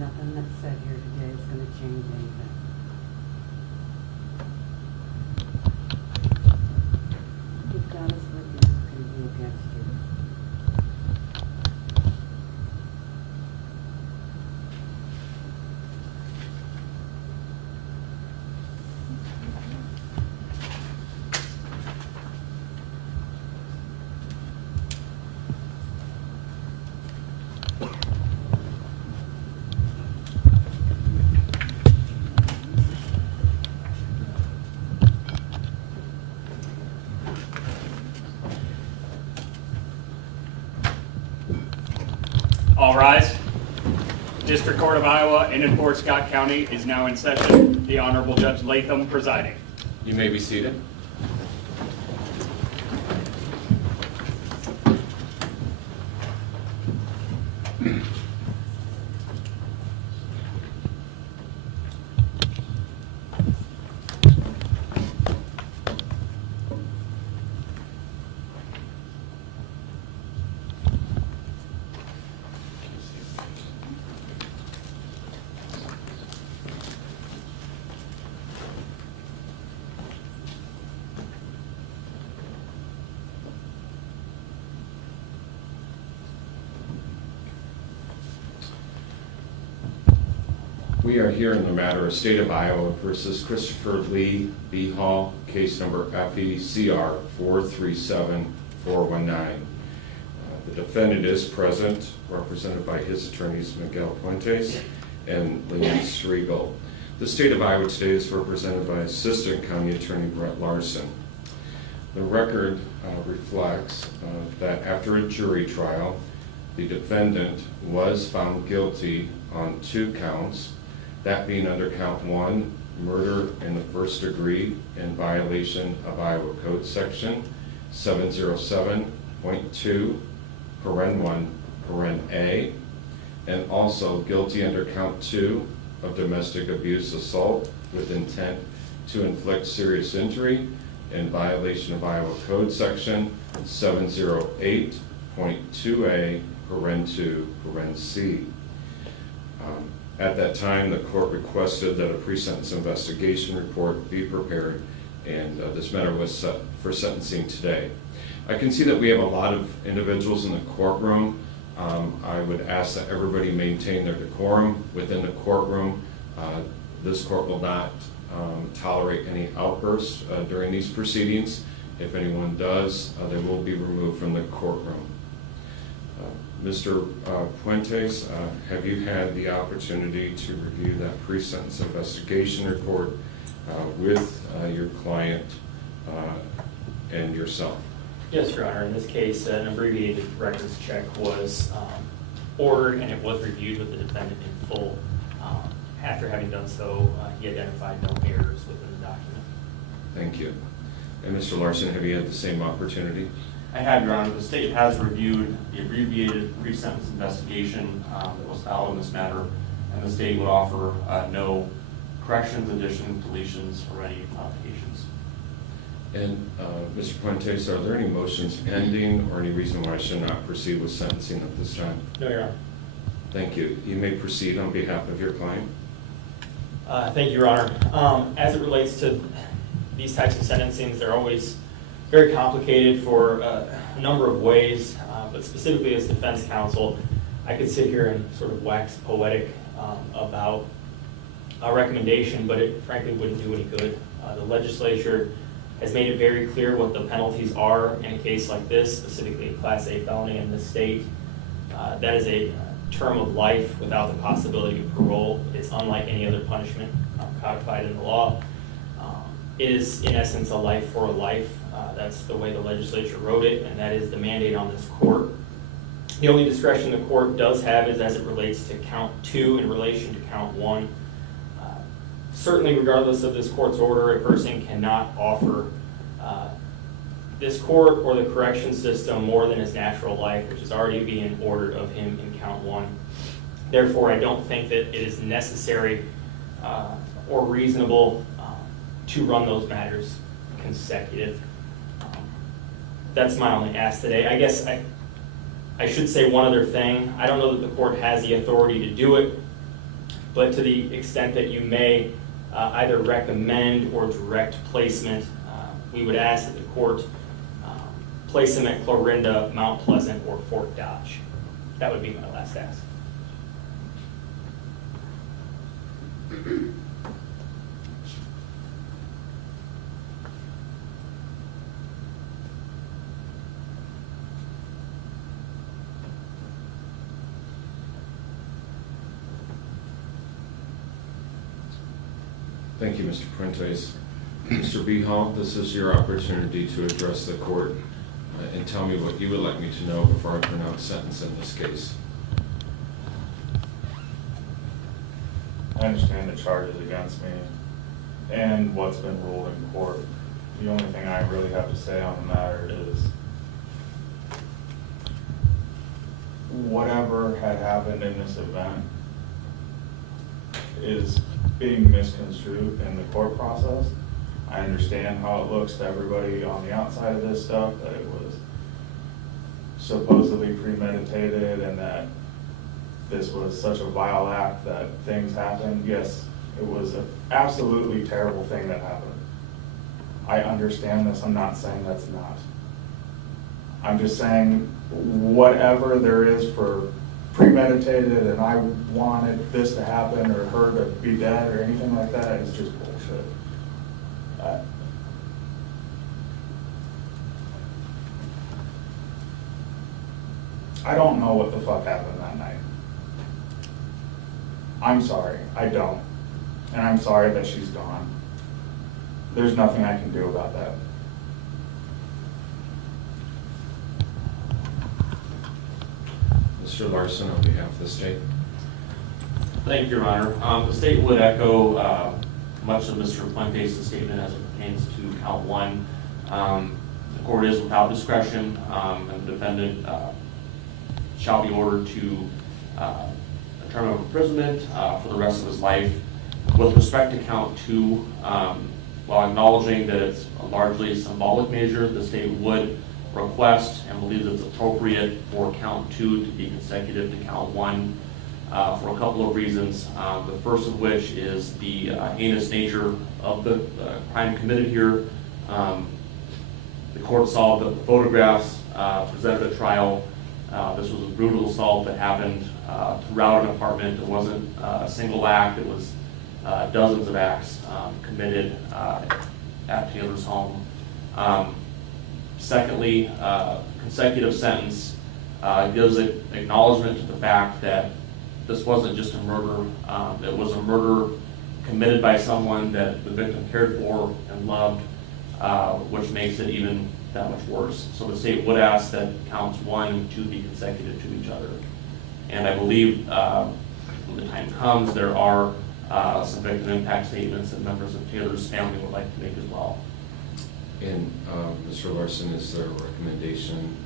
Nothing that's said here today is going to change anything. If God is with you, who can be against you? All rise. District Court of Iowa in Fort Scott County is now in session. The Honorable Judge Latham presiding. You may be seated. We are here in the matter of State of Iowa versus Christopher Behal, case number FECR 437419. The defendant is present, represented by his attorneys Miguel Puentes and Lynn Striegel. The State of Iowa today is represented by Assistant County Attorney Brett Larson. The record reflects that after a jury trial, the defendant was found guilty on 2 counts, that being under count 1, murder in the first degree in violation of Iowa Code Section 707.2, paren 1, paren A, and also guilty under count 2 of domestic abuse assault with intent to inflict serious injury in violation of Iowa Code Section 708.2A, paren 2, paren C. At that time, the court requested that a pre-sentence investigation report be prepared, and this matter was set for sentencing today. I can see that we have a lot of individuals in the courtroom. I would ask that everybody maintain their decorum within the courtroom. This court will not tolerate any outbursts during these proceedings. If anyone does, they will be removed from the courtroom. Mr. Puentes, have you had the opportunity to review that pre-sentence investigation report with your client and yourself? Yes, Your Honor. In this case, an abbreviated records check was ordered, and it was reviewed with the defendant in full. After having done so, he identified no errors within the document. Thank you. And Mr. Larson, have you had the same opportunity? I have, Your Honor. The state has reviewed the abbreviated pre-sentence investigation that was filed in this matter, and the state would offer no corrections, additions, deletions, or any modifications. And Mr. Puentes, are there any motions pending or any reason why I should not proceed with sentencing at this time? No, Your Honor. Thank you. You may proceed on behalf of your client. Thank you, Your Honor. As it relates to these types of sentencings, they're always very complicated for a number of ways, but specifically as defense counsel, I could sit here and sort of wax poetic about a recommendation, but it frankly wouldn't do any good. The legislature has made it very clear what the penalties are in a case like this, specifically a Class A felony in this state. That is a term of life without the possibility of parole. It's unlike any other punishment codified in the law. It is, in essence, a life for a life. That's the way the legislature wrote it, and that is the mandate on this court. The only discretion the court does have is as it relates to count 2 in relation to count 1. Certainly, regardless of this court's order, a person cannot offer this court or the correction system more than his natural life, which is already being ordered of him in count 1. Therefore, I don't think that it is necessary or reasonable to run those matters consecutive. That's my only ask today. I guess I should say one other thing. I don't know that the court has the authority to do it, but to the extent that you may either recommend or direct placement, we would ask that the court place him at Clorinda, Mount Pleasant, or Fort Dodge. That would be my last ask. Thank you, Mr. Prentes. Mr. Behal, this is your opportunity to address the court and tell me what you would like me to know before I pronounce sentence in this case. I understand the charges against me and what's been ruled in court. The only thing I really have to say on the matter is whatever had happened in this event is being misconstrued in the court process. I understand how it looks to everybody on the outside of this stuff, that it was supposedly premeditated and that this was such a vile act that things happened. Yes, it was an absolutely terrible thing that happened. I understand this. I'm not saying that's not. I'm just saying whatever there is for premeditated and I wanted this to happen or her to be dead or anything like that is just bullshit. I don't know what the fuck happened that night. I'm sorry, I don't. And I'm sorry that she's gone. There's nothing I can do about that. Mr. Larson, on behalf of the state. Thank you, Your Honor. The state would echo much of Mr. Fuentes' statement as it pertains to count one. The court is without discretion, and the defendant shall be ordered to a term of imprisonment for the rest of his life. With respect to count two, while acknowledging that it's largely a symbolic measure, the state would request and believes it's appropriate for count two to be consecutive to count one for a couple of reasons. The first of which is the heinous nature of the crime committed here. The court saw the photographs presented at trial. This was a brutal assault that happened throughout an apartment. It wasn't a single act. It was dozens of acts committed at Taylor's home. Secondly, consecutive sentence gives acknowledgement to the fact that this wasn't just a murder. It was a murder committed by someone that the victim cared for and loved, which makes it even that much worse. So the state would ask that counts 1 and 2 be consecutive to each other. And I believe when the time comes, there are some victim impact statements that members of Taylor's family would like to make as well. And Mr. Larson, is there a recommendation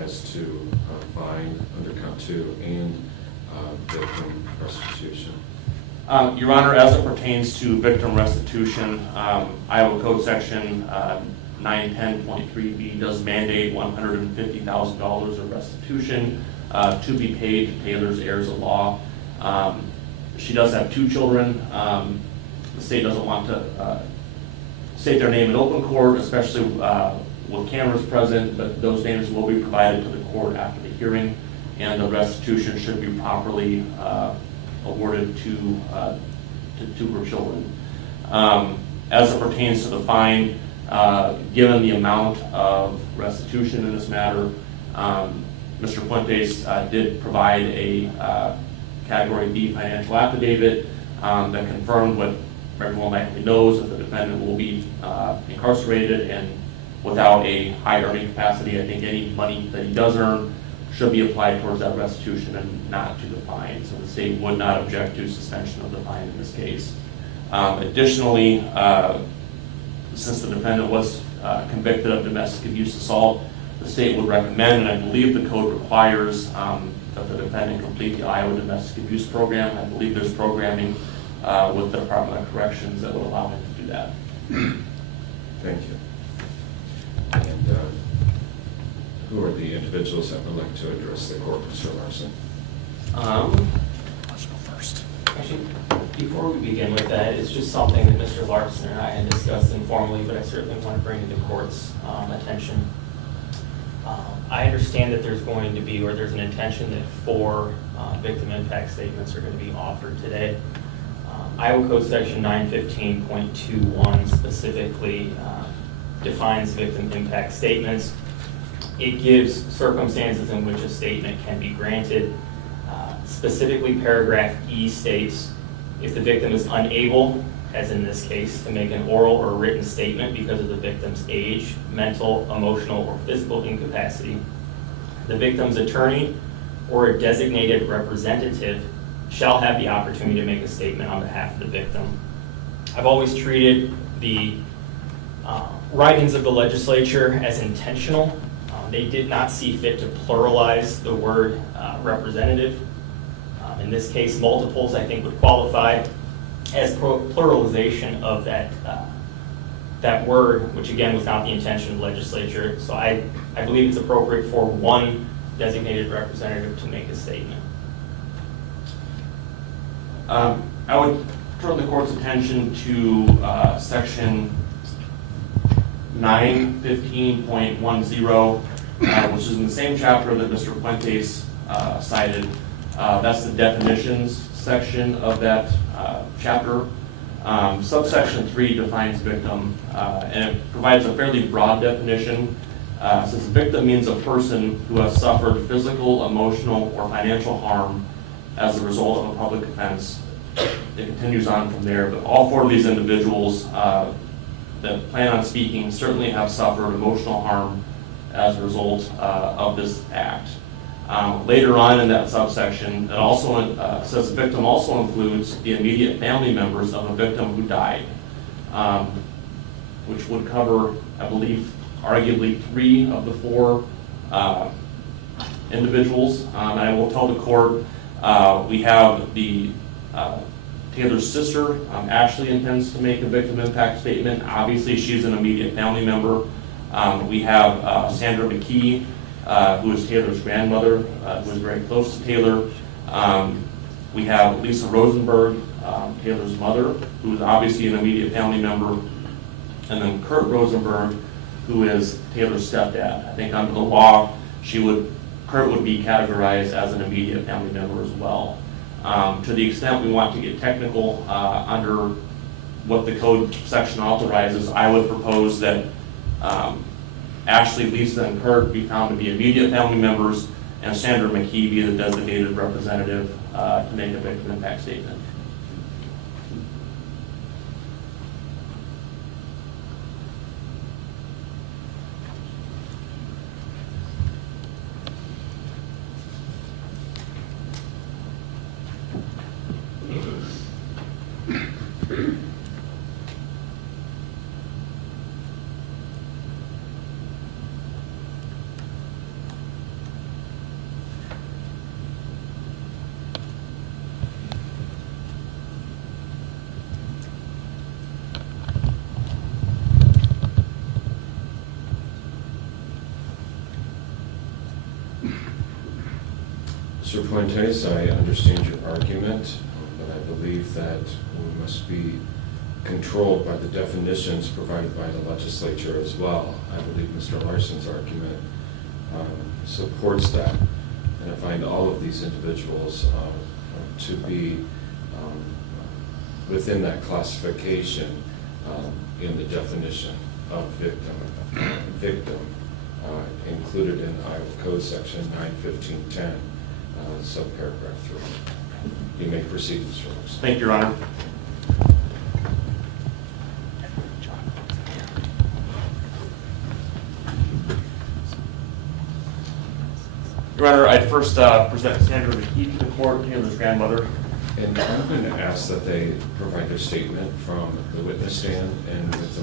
as to fine under count 2 and victim restitution? Your Honor, as it pertains to victim restitution, Iowa Code Section 910.3b does mandate $150,000 of restitution to be paid to Taylor's heirs at law. She does have 2 children. The state doesn't want to state their name in open court, especially with cameras present, but those names will be provided to the court after the hearing, and the restitution should be properly awarded to her children. As it pertains to the fine, given the amount of restitution in this matter, Mr. Fuentes did provide a Category B financial affidavit that confirmed what everyone likely knows, that the defendant will be incarcerated and without a high earning capacity. I think any money that he does earn should be applied towards that restitution and not to the fine. So the state would not object to suspension of the fine in this case. Additionally, since the defendant was convicted of domestic abuse assault, the state would recommend, and I believe the code requires, that the defendant complete the Iowa Domestic Abuse Program. I believe there's programming with the Department of Corrections that would allow him to do that. Thank you. And who are the individuals that would like to address the court, Mr. Larson? Let's go first. Actually, Before we begin with that, it's just something that Mr. Larson and I had discussed informally, but I certainly want to bring to the court's attention. I understand that there's going to be, or there's an intention that 4 victim impact statements are going to be offered today. Iowa Code Section 915.21 specifically defines victim impact statements. It gives circumstances in which a statement can be granted. Specifically, paragraph E states, if the victim is unable, as in this case, to make an oral or written statement because of the victim's age, mental, emotional, or physical incapacity, the victim's attorney or a designated representative shall have the opportunity to make a statement on behalf of the victim. I've always treated the writings of the legislature as intentional. They did not see fit to pluralize the word representative. In this case, multiples, I think, would qualify as pluralization of that word, which again was not the intention of the legislature. So I believe it's appropriate for 1 designated representative to make a statement. I would turn the court's attention to section 915.10, which is in the same chapter that Mr. Puentes cited. That's the definitions section of that chapter. Subsection 3 defines victim, and it provides a fairly broad definition. Since victim means a person who has suffered physical, emotional, or financial harm as a result of a public offense. It continues on from there, but all 4 of these individuals that plan on speaking certainly have suffered emotional harm as a result of this act. Later on in that subsection, it also says the victim also includes the immediate family members of a victim who died, which would cover, I believe, arguably 3 of the 4 individuals. And I will tell the court, we have the Taylor's sister, Ashley, intends to make a victim impact statement. Obviously, she's an immediate family member. We have Sandra McKee, who is Taylor's grandmother, who is very close to Taylor. We have Lisa Rosenberg, Taylor's mother, who is obviously an immediate family member. And then Kurt Rosenberg, who is Taylor's stepdad. I think under the law, Kurt would be categorized as an immediate family member as well. To the extent we want to get technical under what the code section authorizes, I would propose that Ashley, Lisa, and Kurt be found to be immediate family members, and Sandra McKee be the designated representative to make a victim impact statement. Mr. Puentes, I understand your argument, but I believe that we must be controlled by the definitions provided by the legislature as well. I believe Mr. Larson's argument supports that, and I find all of these individuals to be within that classification in the definition of victim included in Iowa Code Section 915.10. Subparagraph 3. You may proceed, Mr. Larson. Thank you, Your Honor. Your Honor, I'd first present Sandra McKee to the court, Taylor's grandmother. And I'm going to ask that they provide their statement from the witness stand, and with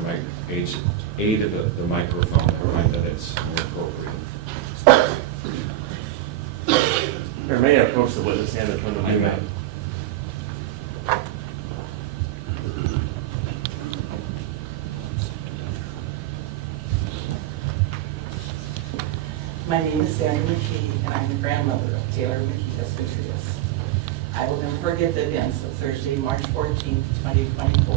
the aid of the microphone, provide that it's more appropriate. Or may I approach the witness stand and turn the mic back? My name is Sandra McKee, and I'm the grandmother of Taylor McKee Escontrias. I will never forget the events of Thursday, March 14th, 2024.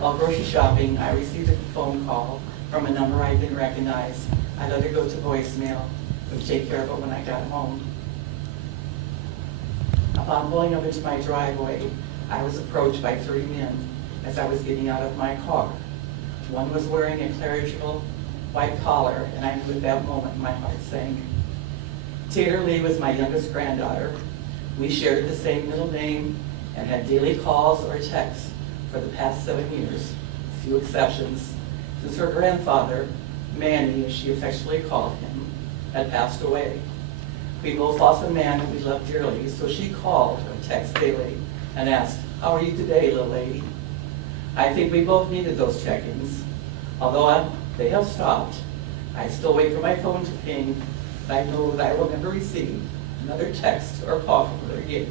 While grocery shopping, I received a phone call from a number I didn't recognize. I let it go to voicemail, would take care of it when I got home. Upon pulling up into my driveway, I was approached by 3 men as I was getting out of my car. One was wearing a clerical white collar, and I knew at that moment my heart sank. Taylor Lee was my youngest granddaughter. We shared the same middle name and had daily calls or texts for the past 7 years, a few exceptions, since her grandfather, Manny, as she affectionately called him, had passed away. We both lost a man that we loved dearly, so she called or texted daily and asked, "How are you today, little lady?" I think we both needed those check-ins. Although they have stopped, I still wait for my phone to ping, and I know that I will never receive another text or call from her again,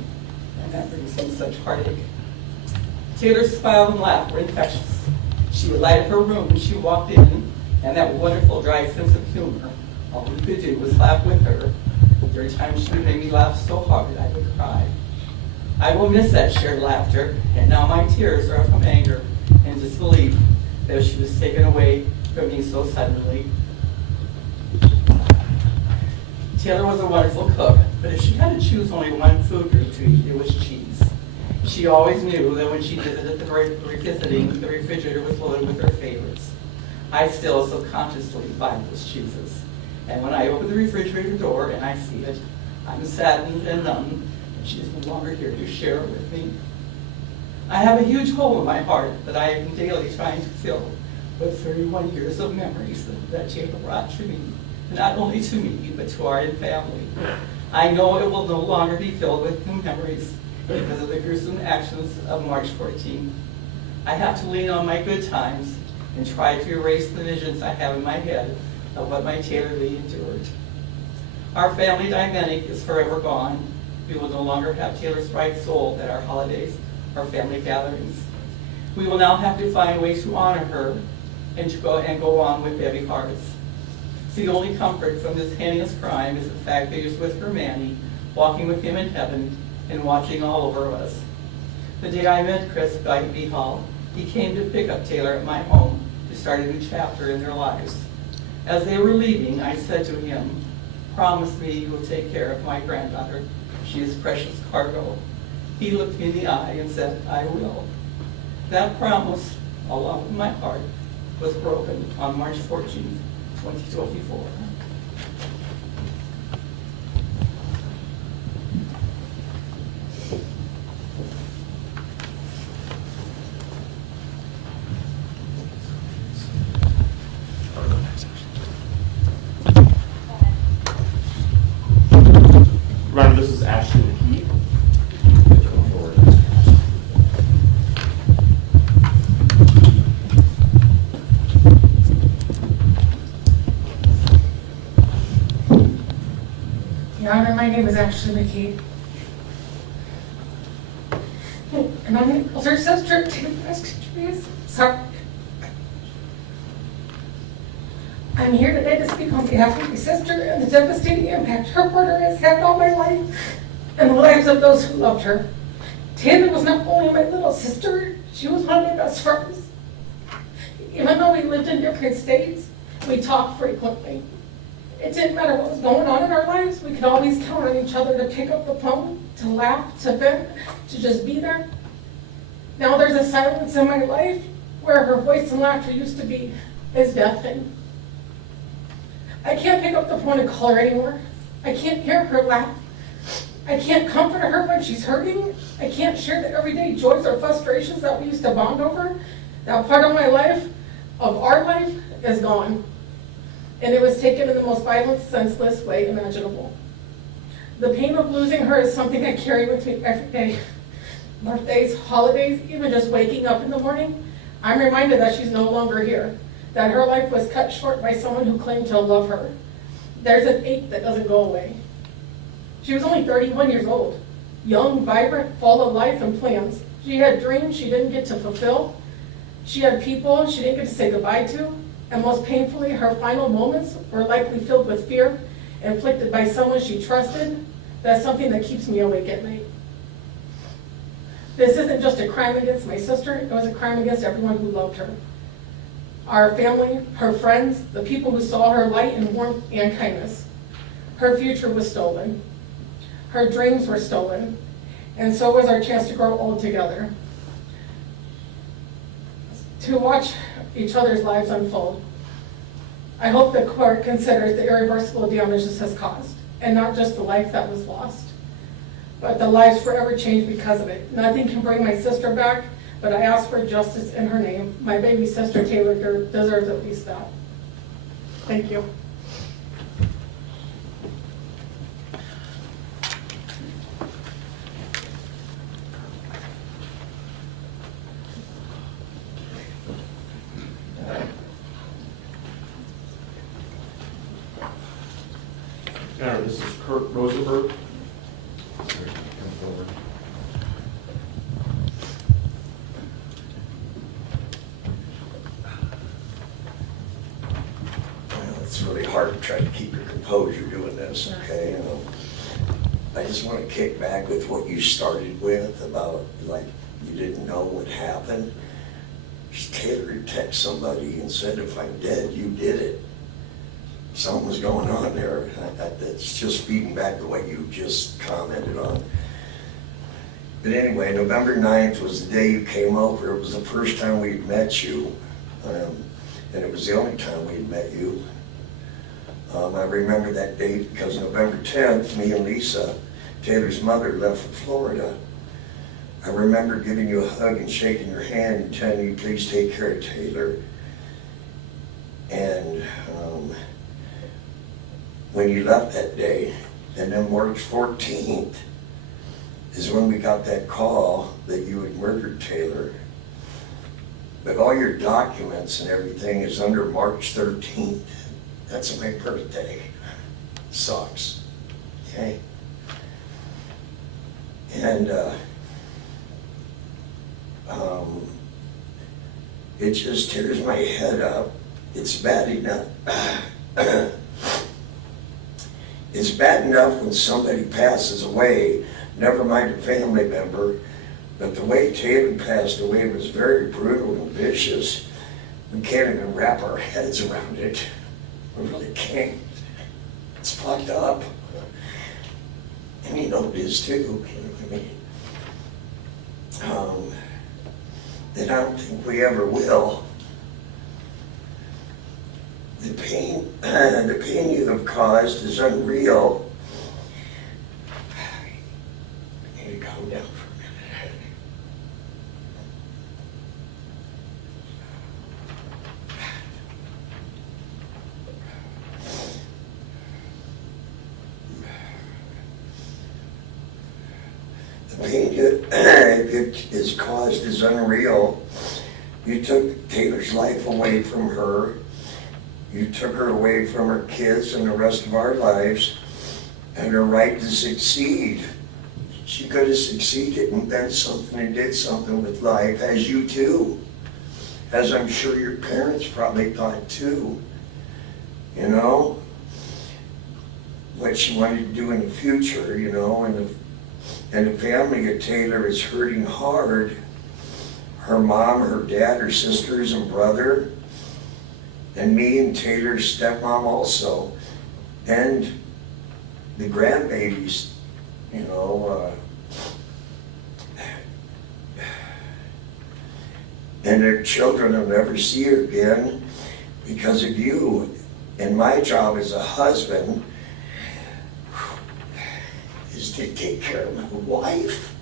and that brings me such heartache. Taylor's smile and laugh were infectious. She would light up her room when she walked in, and that wonderful dry sense of humor. All we could do was laugh with her. There were times she would make me laugh so hard I would cry. I will miss that shared laughter, and now my tears are from anger and disbelief that she was taken away from me so suddenly. Taylor was a wonderful cook, but if she had to choose only one food group to eat, it was cheese. She always knew that when she visited the revisiting, the refrigerator was loaded with her favorites. I still subconsciously buy those cheeses. And when I open the refrigerator door and I see it, I'm saddened and numb, and she is no longer here to share it with me. I have a huge hole in my heart that I am daily trying to fill with 31 years of memories that Taylor brought to me, not only to me, but to our family. I know it will no longer be filled with new memories because of the gruesome actions of March 14th. I have to lean on my good times and try to erase the visions I have in my head of what my Taylor Lee endured. Our family dynamic is forever gone. We will no longer have Taylor's bright soul at our holidays or family gatherings. We will now have to find ways to honor her and to go on with heavy hearts. The only comfort from this heinous crime is the fact that he was with her Manny, walking with him in heaven and watching all over us. The day I met Christopher Behal, he came to pick up Taylor at my home to start a new chapter in their lives. As they were leaving, I said to him, "Promise me you will take care of my granddaughter. She is precious cargo." He looked me in the eye and said, "I will." That promise, along with my heart, was broken on March 14th, 2024. Remember, this is Ashley McKee. Come forward. Your Honor, my name is Ashley McKee. And I'm an older sister to Escontrias. Sorry. I'm here today to speak on behalf of my sister and the devastating impact her murder has had on my life and the lives of those who loved her. Taylor was not only my little sister, she was one of my best friends. Even though we lived in different states, we talked frequently. It didn't matter what was going on in our lives, we could always count on each other to pick up the phone, to laugh, to vent, to just be there. Now there's a silence in my life where her voice and laughter used to be is deafening. I can't pick up the phone and call her anymore. I can't hear her laugh. I can't comfort her when she's hurting. I can't share the everyday joys or frustrations that we used to bond over. That part of my life, of our life, is gone. And it was taken in the most violent, senseless way imaginable. The pain of losing her is something I carry with me every day. Birthdays, holidays, even just waking up in the morning, I'm reminded that she's no longer here, that her life was cut short by someone who claimed to love her. There's an ache that doesn't go away. She was only 31 years old, young, vibrant, full of life and plans. She had dreams she didn't get to fulfill. She had people she didn't get to say goodbye to. And most painfully, her final moments were likely filled with fear, inflicted by someone she trusted. That's something that keeps me awake at night. This isn't just a crime against my sister, it was a crime against everyone who loved her. Our family, her friends, the people who saw her light and warmth and kindness. Her future was stolen. Her dreams were stolen. And so was our chance to grow old together. To watch each other's lives unfold. I hope the court considers the irreversible damage this has caused, and not just the life that was lost, but the lives forever changed because of it. Nothing can bring my sister back, but I ask for justice in her name. My baby sister Taylor deserves at least that. Thank you. This is Kurt Rosenberg. Come forward. Well, it's really hard to try to keep your composure doing this, okay? I just want to kick back with what you started with about, like, you didn't know what happened. Taylor texted somebody and said, if I'm dead, you did it. Something was going on there. That's just feeding back to what you just commented on. But anyway, November 9th was the day you came over. It was the first time we'd met you. And it was the only time we'd met you. I remember that date because November 10th, me and Lisa, Taylor's mother, left for Florida. I remember giving you a hug and shaking your hand and telling you, please take care of Taylor. And when you left that day, and then March 14th is when we got that call that you had murdered Taylor. But all your documents and everything is under March 13th. That's my birthday. Sucks. Okay? And it just tears my head up. It's bad enough. It's bad enough when somebody passes away, never mind a family member, but the way Taylor passed away was very brutal and vicious. We can't even wrap our heads around it. We really can't. It's fucked up. And you know it is too, you know what I mean? And I don't think we ever will. The pain you have caused is unreal. I need to calm down for a minute. The pain it is caused is unreal. You took Taylor's life away from her. You took her away from her kids and the rest of our lives and her right to succeed. She could have succeeded and done something and did something with life, as you too. As I'm sure your parents probably thought too. You know? What she wanted to do in the future, you know, and the family of Taylor is hurting hard. Her mom, her dad, her sisters and brother, and me and Taylor's stepmom also, and the grandbabies, you know, and their children will never see her again because of you. And my job as a husband is to take care of my wife.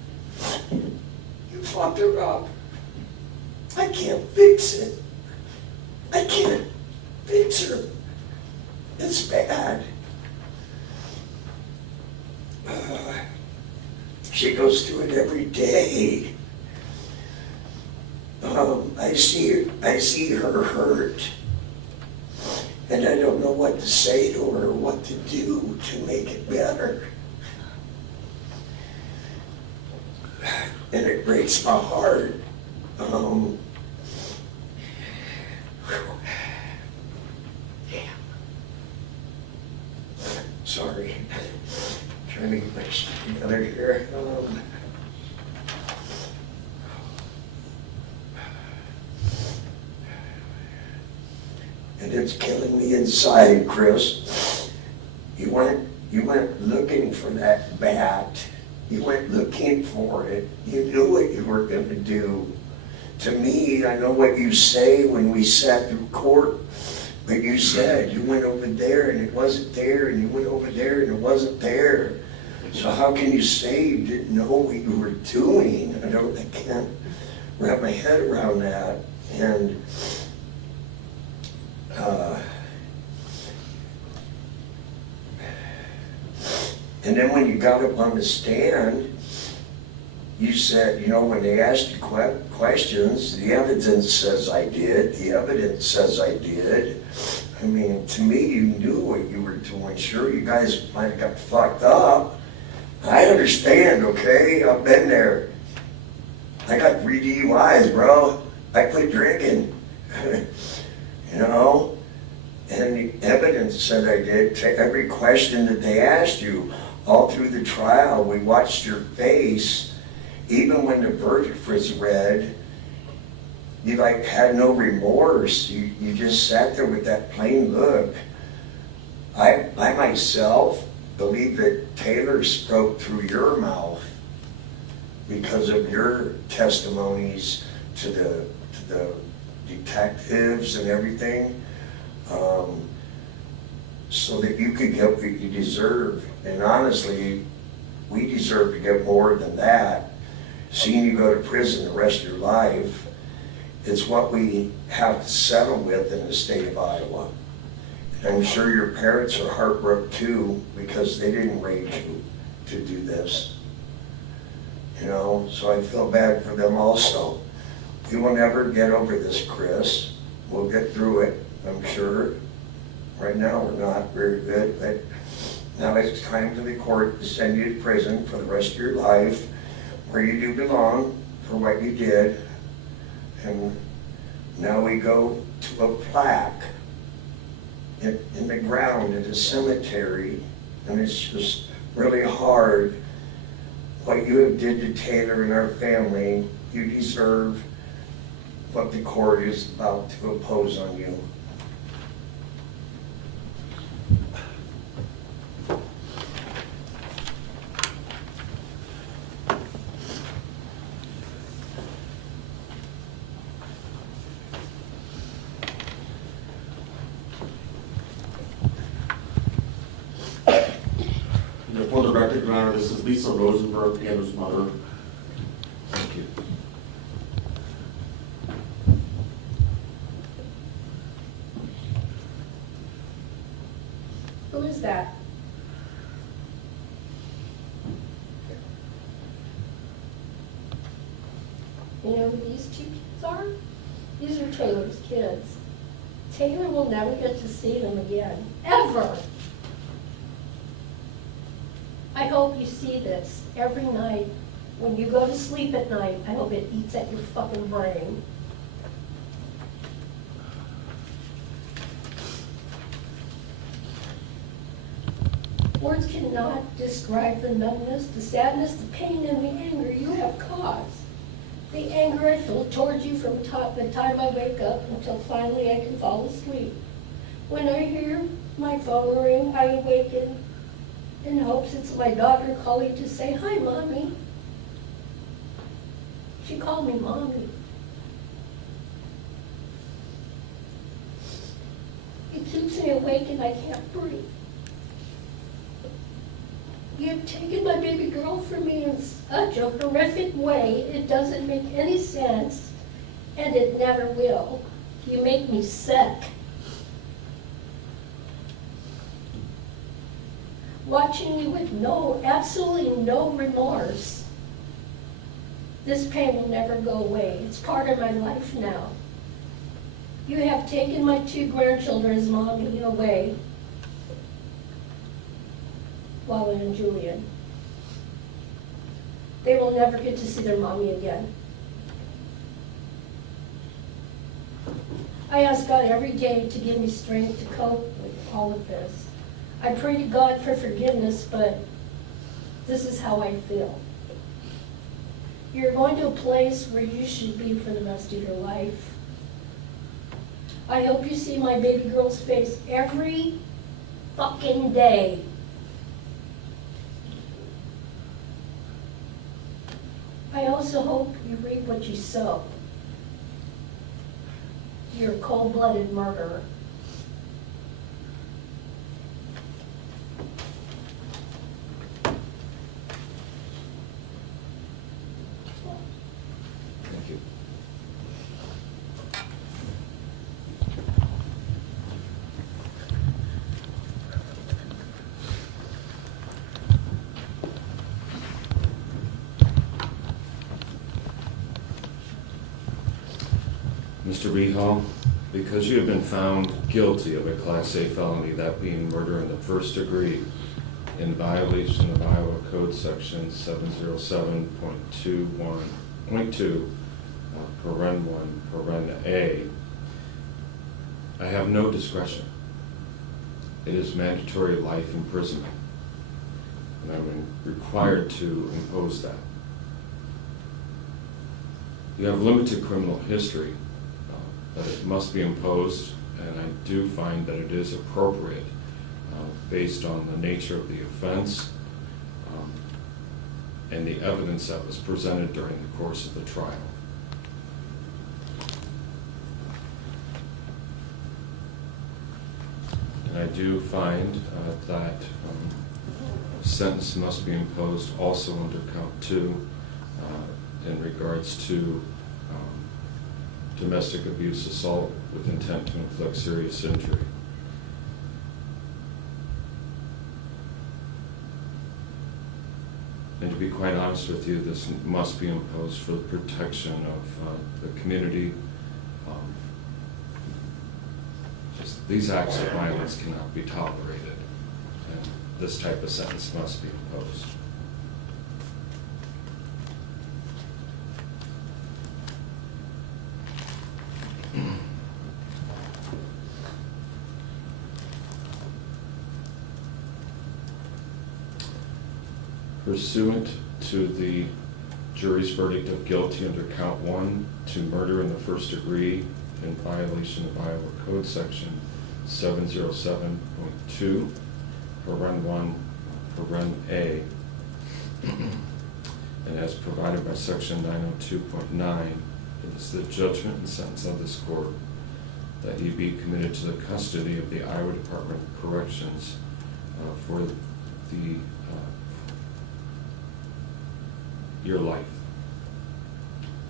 You fucked her up. I can't fix it. I can't fix her. It's bad. She goes through it every day. I see her hurt. And I don't know what to say to her, what to do to make it better. And it breaks my heart. Sorry, trying to get my shit together here. it's killing me inside, Chris. You went looking for that bat. You went looking for it. You knew what you were gonna do. To me, I know what you say when we sat through court, but you said you went over there and it wasn't there, and you went over there and it wasn't there. So how can you say you didn't know what you were doing? I can't wrap my head around that. And then when you got up on the stand, you said, you know, when they asked you questions, the evidence says I did, the evidence says I did. I mean, to me, you knew what you were doing. Sure, you guys might have got fucked up. I understand, okay? I've been there. I got 3 DUIs, bro. I quit drinking. You know? And the evidence said I did to every question that they asked you. All through the trial, we watched your face. Even when the verdict was read, you like had no remorse. You just sat there with that plain look. I myself believe that Taylor spoke through your mouth because of your testimonies to the detectives and everything, so that you could get what you deserve. And honestly, we deserve to get more than that. Seeing you go to prison the rest of your life, it's what we have to settle with in the state of Iowa. And I'm sure your parents are heartbroken too, because they didn't raise you to do this. You know, so I feel bad for them also. We will never get over this, Chris. We'll get through it, I'm sure. Right now, we're not very good, but now it's time for the court to send you to prison for the rest of your life, where you do belong for what you did. And now we go to a plaque in the ground at a cemetery, and it's just really hard what you have did to Taylor and our family. You deserve what the court is about to impose on you. For the record, Your Honor, this is Lisa Rosenberg, Taylor's mother. Thank you. Who is that? You know who these 2 kids are? These are Taylor's kids. Taylor will never get to see them again, ever. I hope you see this every night. When you go to sleep at night, I hope it eats at your fucking brain. Words cannot describe the numbness, the sadness, the pain, and the anger you have caused. The anger I feel towards you from the time I wake up until finally I can fall asleep. When I hear my phone ring, I awaken in hopes it's my daughter calling to say, "Hi, Mommy." She called me Mommy. It keeps me awake and I can't breathe. You have taken my baby girl from me in such a horrific way, it doesn't make any sense, and it never will. You make me sick. Watching you with absolutely no remorse. This pain will never go away. It's part of my life now. You have taken my 2 grandchildren's mommy away, Wallen and Julian. They will never get to see their mommy again. I ask God every day to give me strength to cope with all of this. I pray to God for forgiveness, but this is how I feel. You're going to a place where you should be for the rest of your life. I hope you see my baby girl's face every fucking day. I also hope you reap what you sow. You're a cold-blooded murderer. Thank you. Mr. Behal, because you have been found guilty of a Class A felony, that being murder in the first degree, in violation of Iowa Code Section 707.21.2, paren 1, paren A, I have no discretion. It is mandatory life imprisonment, and I'm required to impose that. You have limited criminal history, but it must be imposed, and I do find that it is appropriate based on the nature of the offense and the evidence that was presented during the course of the trial. And I do find that a sentence must be imposed also under count 2 in regards to domestic abuse assault with intent to inflict serious injury. And to be quite honest with you, this must be imposed for the protection of the community. Just these acts of violence cannot be tolerated, and this type of sentence must be imposed. Pursuant to the jury's verdict of guilty under count 1 to murder in the first degree in violation of Iowa Code Section 707.2, paren 1, paren A, and as provided by Section 902.9, it is the judgment and sentence of this court that he be committed to the custody of the Iowa Department of Corrections for the your life,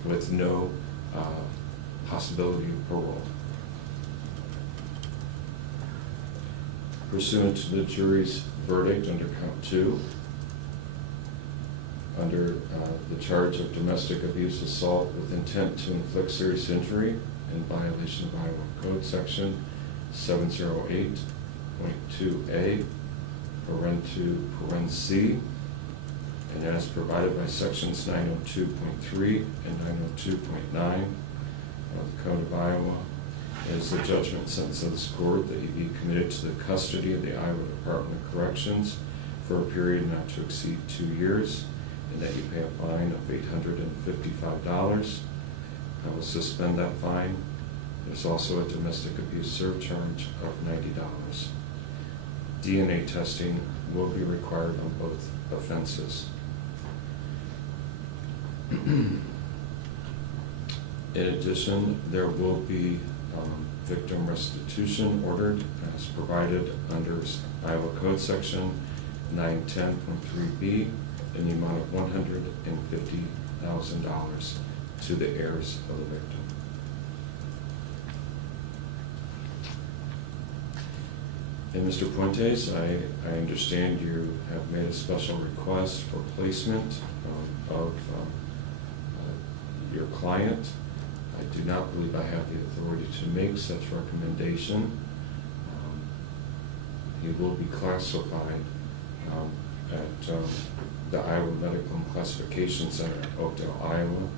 with no possibility of parole. Pursuant to the jury's verdict under count 2, under the charge of domestic abuse assault with intent to inflict serious injury in violation of Iowa Code Section 708.2A, paren 2, paren C, and as provided by Sections 902.3 and 902.9 of the Code of Iowa, is the judgment and sentence of this court that he be committed to the custody of the Iowa Department of Corrections for a period not to exceed 2 years, and that he pay a fine of $855. I will suspend that fine. There's also a domestic abuse surcharge of $90. DNA testing will be required on both offenses. In addition, there will be victim restitution ordered as provided under Iowa Code Section 910.3B in the amount of $150,000 to the heirs of the victim. And Mr. Puentes, I understand you have made a special request for placement of your client. I do not believe I have the authority to make such recommendation. He will be classified at the Iowa Medical and Classification Center in Oakdale, Iowa,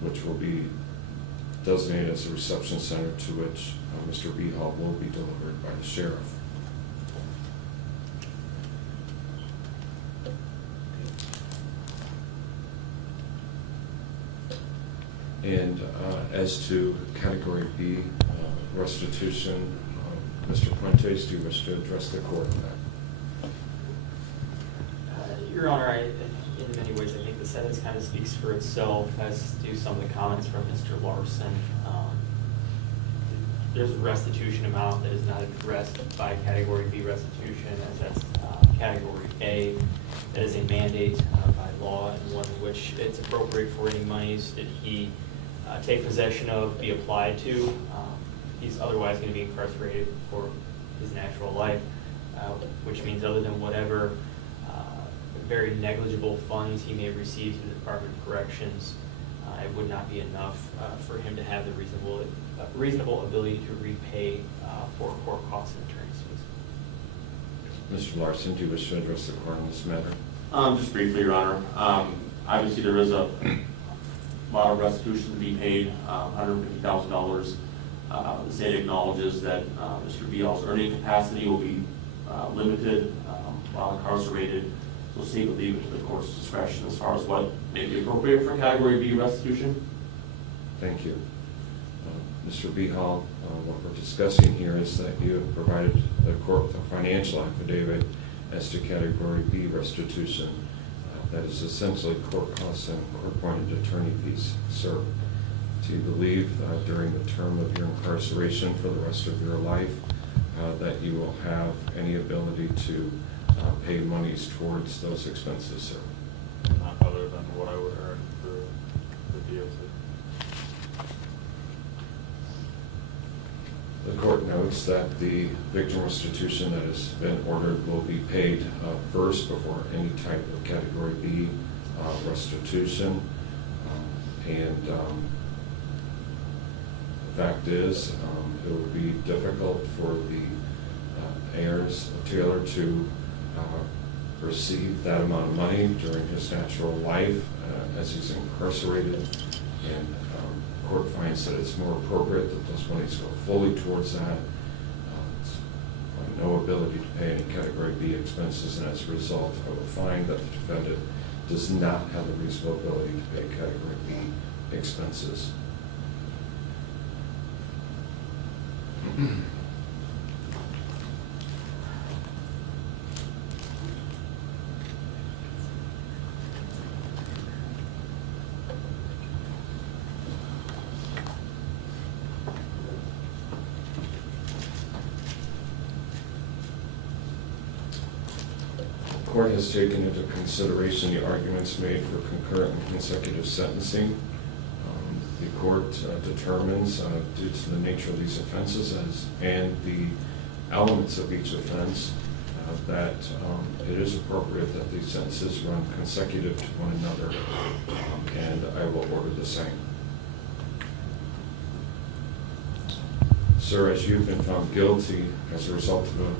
which will be designated as a reception center to which Mr. Behal will be delivered by the sheriff. And as to category B, restitution, Mr. Puentes, do you wish to address the court on that? Your Honor, in many ways, I think the sentence kind of speaks for itself, as do some of the comments from Mr. Larson. There's a restitution amount that is not addressed by category B restitution, as that's category A. That is a mandate by law, and one in which it's appropriate for any monies that he take possession of be applied to. He's otherwise going to be incarcerated for his natural life, which means other than whatever very negligible funds he may have received through the Department of Corrections, it would not be enough for him to have the reasonable ability to repay for court costs and attorney's fees. Mr. Larson, do you wish to address the court on this matter? Just briefly, Your Honor. Obviously, there is a lot of restitution to be paid, $150,000. The state acknowledges that Mr. Behal's earning capacity will be limited while incarcerated. So the state will leave it to the court's discretion as far as what may be appropriate for category B restitution. Thank you. Mr. Behal, what we're discussing here is that you have provided the court with a financial affidavit as to category B restitution. That is essentially court costs and court-appointed attorney fees. Sir, do you believe during the term of your incarceration for the rest of your life that you will have any ability to pay monies towards those expenses, sir? Not other than what I would earn through the DOC. The court notes that the victim restitution that has been ordered will be paid first before any type of category B restitution. The fact is, it would be difficult for the heirs of Taylor to receive that amount of money during his natural life as he's incarcerated, and the court finds that it's more appropriate that those monies go fully towards that. No ability to pay any category B expenses, and as a result, I will find that the defendant does not have the reasonable ability to pay category B expenses. The court has taken into consideration the arguments made for concurrent and consecutive sentencing. The court determines, due to the nature of these offenses and the elements of each offense, that it is appropriate that these sentences run consecutive to one another, and I will order the same. Sir, as you've been found guilty as a result of a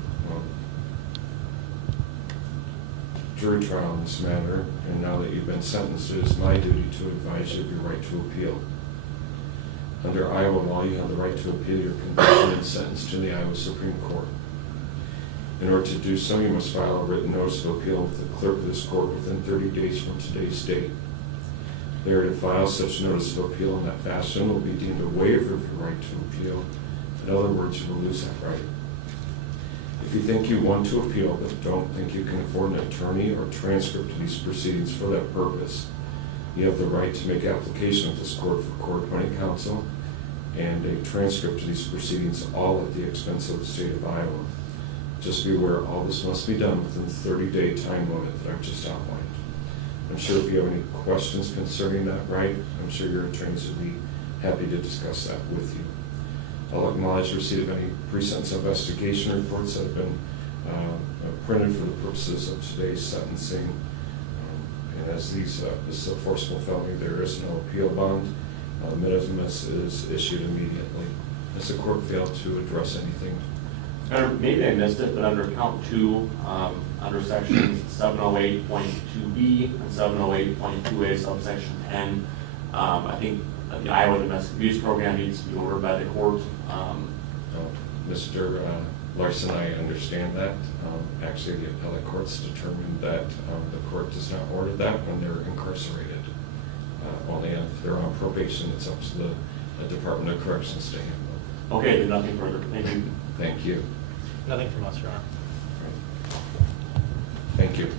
jury trial in this matter, and now that you've been sentenced, it is my duty to advise you of your right to appeal. Under Iowa law, you have the right to appeal your conviction and sentence to the Iowa Supreme Court. In order to do so, you must file a written notice of appeal with the clerk of this court within 30 days from today's date. Failure to file such notice of appeal in that fashion will be deemed a waiver of your right to appeal. In other words, you will lose that right. If you think you want to appeal but don't think you can afford an attorney or transcript to these proceedings for that purpose, you have the right to make application with this court for court-appointed counsel and a transcript to these proceedings, all at the expense of the state of Iowa. Just be aware all this must be done within the 30-day time limit that I've just outlined. I'm sure if you have any questions concerning that right, I'm sure your attorneys would be happy to discuss that with you. I'll acknowledge receipt of any pre-sentence investigation reports that have been printed for the purposes of today's sentencing. And as this is a forcible felony, there is no appeal bond. Minimus is issued immediately. Has the court failed to address anything? Maybe I missed it, but under count 2, under sections 708.2b and 708.2a subsection 10, I think the Iowa Domestic Abuse Program needs to be ordered by the court. Mr. Larson, I understand that. Actually, the appellate courts determined that the court does not order that when they're incarcerated, only on if they're on probation, it's up to the Department of Corrections to handle. Okay, then nothing further. Thank you. Thank you. Nothing from us, Your Honor. Thank you.